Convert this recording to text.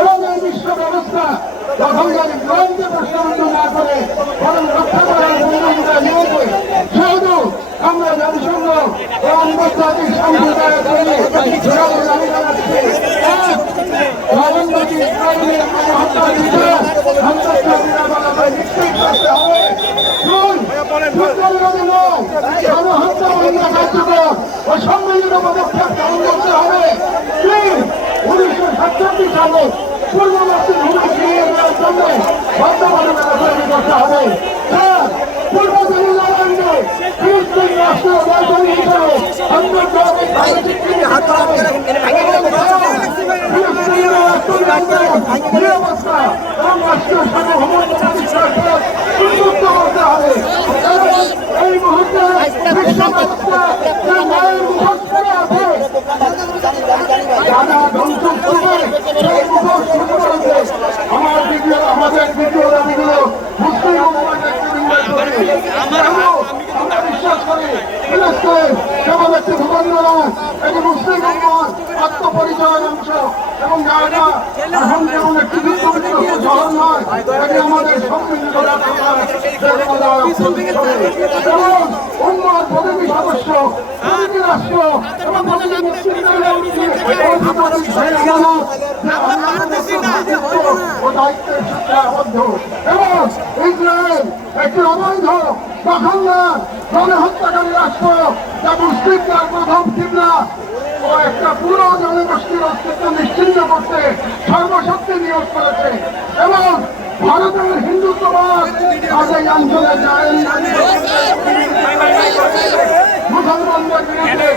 এবং এই বিশ্ব ব্যবস্থা দখলকারী গ্রহণকে প্রশ্নবিদ্ধ না করে বরং রক্ষা করার ভূমিকা নিয়েছে। সেহেতু আমরা জাতিসংঘ ও আন্তর্জাতিক সম্প্রদায়ের দাবি জানাচ্ছি গণহত্যা বন্ধ কার্যকর ও সম্মিলিত পদক্ষেপ গ্রহণ করতে হবে। 1947 সালে পূর্ববর্তী ভূমি ফিরিয়ে দেওয়ার জন্য বাধ্যবাধকতা তৈরি করতে হবে। পূর্ব জেরুজালেমকে ফিলিস্তিন রাষ্ট্র রাজধানী হিসেবে আন্তর্জাতিক নিরাপত্তা এবং রাষ্ট্রীয় সার্বভৌমত্ব উন্মুক্ত করতে হবে। এই মুহূর্তে বিশ্ব ব্যবস্থা যে মায়ের মুখোশ করে আছে আমাদের দ্বিতীয় দাবিগুলো মুসলিম বিশ্বাস করি কেবল একটি ভূখণ্ড নয়, এটি মুসলিম আত্মপরিচয়ের অংশ এবং এখন যেমন একটি শহর নয়, এটি আমাদের সম্মিলিত এবং উন্নয়ন প্রতিটি সদস্য প্রতিটি রাষ্ট্র এবং প্রতিটি দায়িত্বের সূত্রে আবদ্ধ এবং ইসরায়েল একটি অবৈধ দখলদার গণহত্যাকারী রাষ্ট্র যা মুসলিমদের প্রথম কিবলা ও একটা পুরো জনগোষ্ঠীর অস্তিত্ব নিশ্চিন্ন করতে সর্বশক্তি নিয়োগ করেছে এবং ভারতের হিন্দুত্ববাদ আজ এই অঞ্চলে যায় মুসলমানদের বিরুদ্ধে